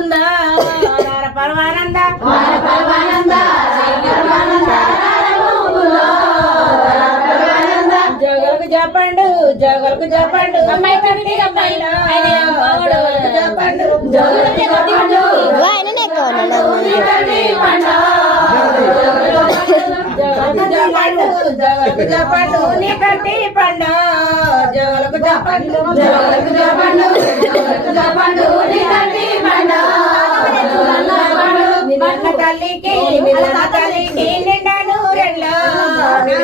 ముకుందా పరమానంద జగలకు చెప్పండు అమ్మాయి కట్టి అమ్మాయిలో చెప్పండు జగలకు చెప్పండు నీ కట్టి పండు జగలకు చెప్పండు నీ కట్టి పండు అన్న తల్లికి నిండా నూరెళ్ళు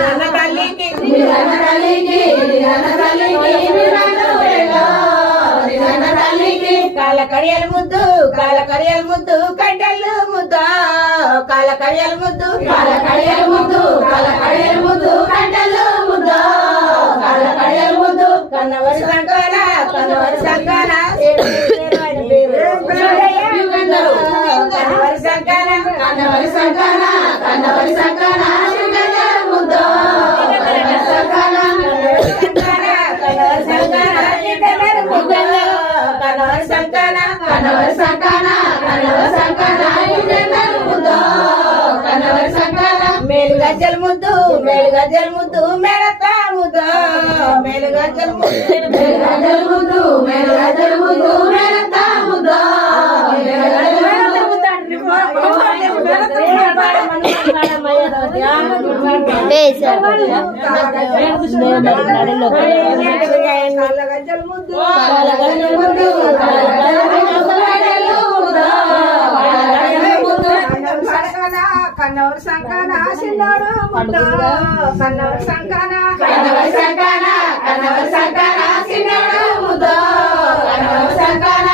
అన్న తల్లికి కాల కడియల ముద్దు కడ్డలు ముద్దు కాల కడియల ముద్దు కడ్డలు ముద్దు కన్నవరి సంకాన కన్నవరి సంకాన మేలు గజ్జల ముద్దు మెడతా ముద్దు మేలు గజ్జల ముద్దు మెడతా ముద్దు కన్నవరి సంకాన సిన్నాడు కన్నవరి సంకాన సిన్నాడు ముద్ద కన్నవరి సంకాన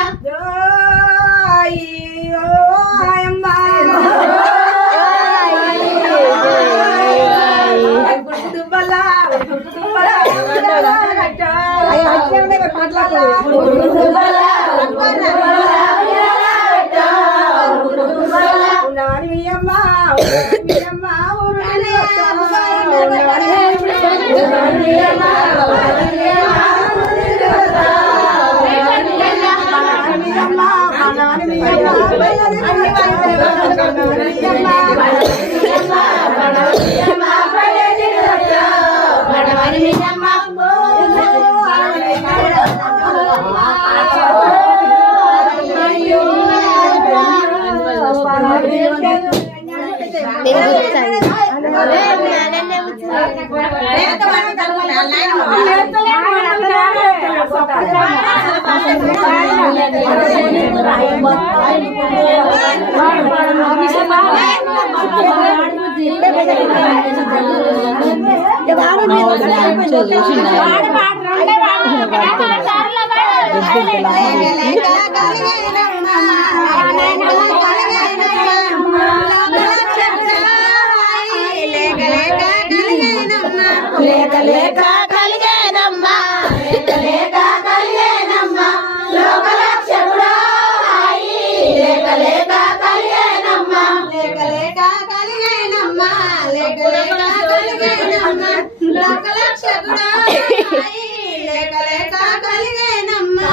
లేక కలిగేనమ్మా లోకలక్షకుడా లేక కలిగేనమ్మా లోకలక్షకుడా లేక కలిగేనమ్మా